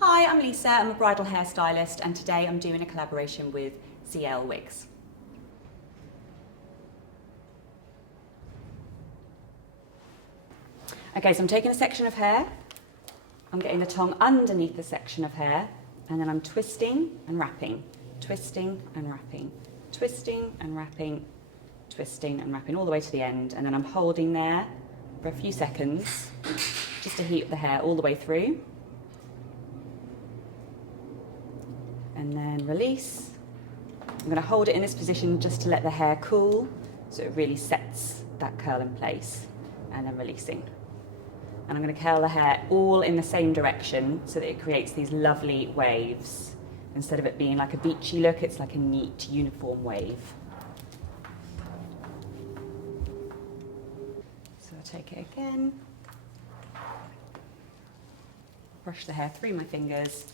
Hi, I'm Lisa, I'm a bridal hairstylist, and today I'm doing a collaboration with Zeeelle Wigs. Okay, so I'm taking a section of hair, I'm getting the tongue underneath the section of hair, and then I'm twisting and wrapping, twisting and wrapping, twisting and wrapping, twisting and wrapping all the way to the end, and then I'm holding there for a few seconds just to heat the hair all the way through. And then release. I'm going to hold it in this position just to let the hair cool so it really sets that curl in place, and then releasing. And I'm going to curl the hair all in the same direction so that it creates these lovely waves. Instead of it being like a beachy look, it's like a neat uniform wave. So I'll take it again, brush the hair through my fingers,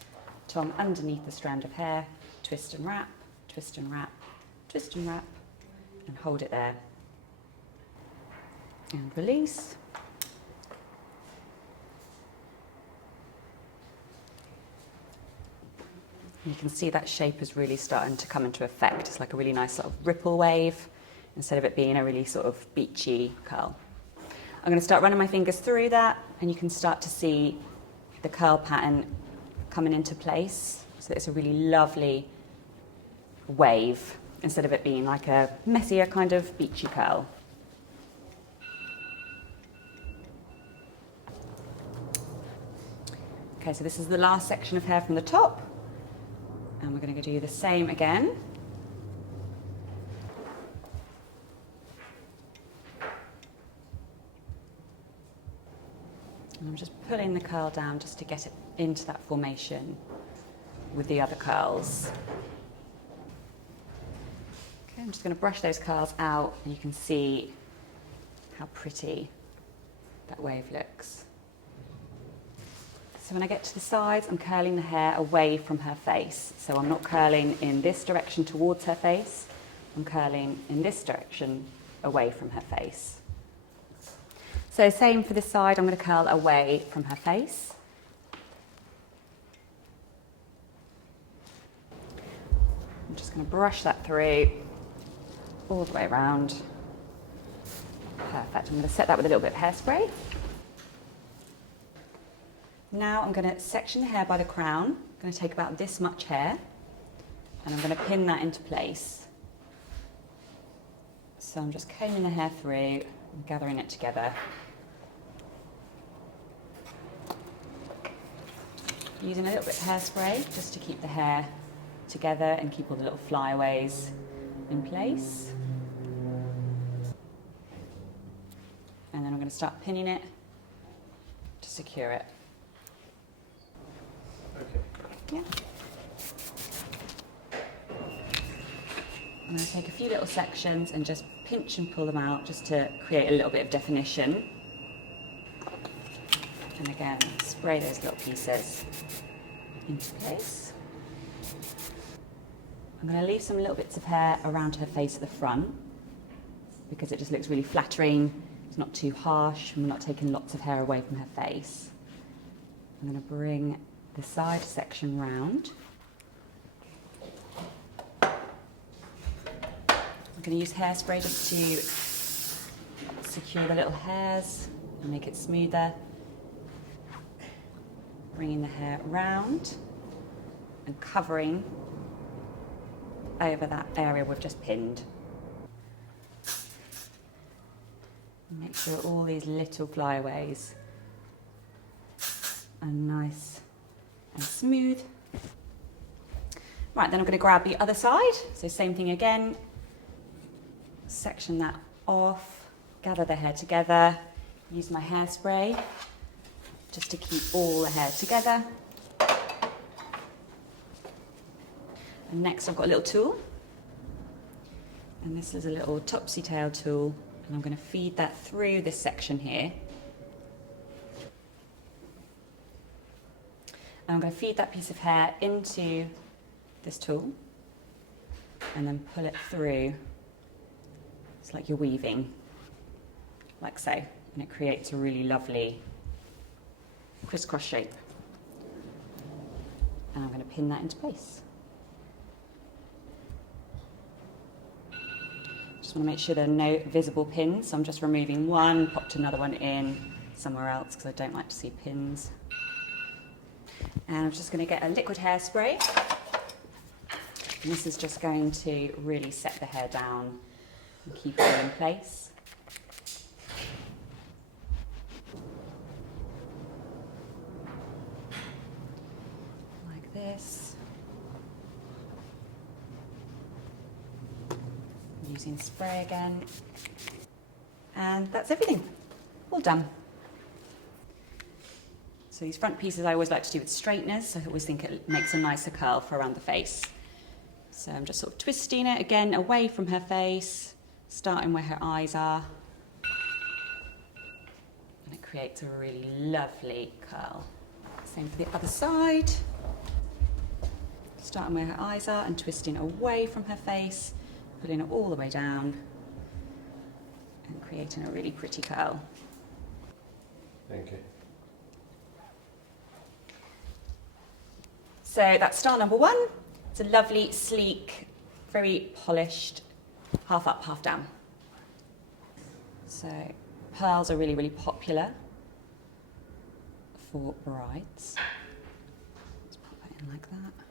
tongue underneath the strand of hair, twist and wrap, twist and wrap, twist and wrap, and hold it there. And release. You can see that shape is really starting to come into effect. It's like a really nice sort of ripple wave instead of it being a really sort of beachy curl. I'm going to start running my fingers through that, and you can start to see the curl pattern coming into place. So it's a really lovely wave instead of it being like a messier kind of beachy curl. Okay, so this is the last section of hair from the top, and we're going to do the same again. And I'm just pulling the curl down just to get it into that formation with the other curls. Okay, I'm just going to brush those curls out, and you can see how pretty that wave looks. So when I get to the sides, I'm curling the hair away from her face. So I'm not curling in this direction towards her face, I'm curling in this direction away from her face. So same for this side, I'm going to curl away from her face. I'm just going to brush that through all the way around. Perfect. I'm going to set that with a little bit of hairspray. Now I'm going to section the hair by the crown. I'm going to take about this much hair, and I'm going to pin that into place. So I'm just combing the hair through and gathering it together. Using a little bit of hairspray just to keep the hair together and keep all the little flyaways in place. And then I'm going to start pinning it to secure it. Okay. Yeah. I'm going to take a few little sections and just pinch and pull them out just to create a little bit of definition. And again, spray those little pieces into place. I'm going to leave some little bits of hair around her face at the front because it just looks really flattering. It's not too harsh, and we're not taking lots of hair away from her face. I'm going to bring the side section round. I'm going to use hairspray just to secure the little hairs and make it smoother. Bringing the hair round and covering over that area we've just pinned. Make sure all these little flyaways are nice and smooth. Right, then I'm going to grab the other side. So same thing again. Section that off, gather the hair together, use my hairspray just to keep all the hair together. And next I've got a little tool, and this is a little topsy tail tool, and I'm going to feed that through this section here. And I'm going to feed that piece of hair into this tool and then pull it through. It's like you're weaving, like so, and it creates a really lovely crisscross shape. And I'm going to pin that into place. Just want to make sure there are no visible pins, so I'm just removing one, popped another one in somewhere else because I don't like to see pins. And I'm just going to get a liquid hairspray. And this is just going to really set the hair down and keep it all in place. Like this. Using spray again. And that's everything. All done. So these front pieces I always like to do with straighteners, so I always think it makes a nicer curl for around the face. So I'm just sort of twisting it again away from her face, starting where her eyes are. And it creates a really lovely curl. Same for the other side. Starting where her eyes are and twisting away from her face, pulling it all the way down and creating a really pretty curl. Thank you. So that's style number one. It's a lovely, sleek, very polished, half up, half down. So pearls are really, really popular for brides. Just pop that in like that.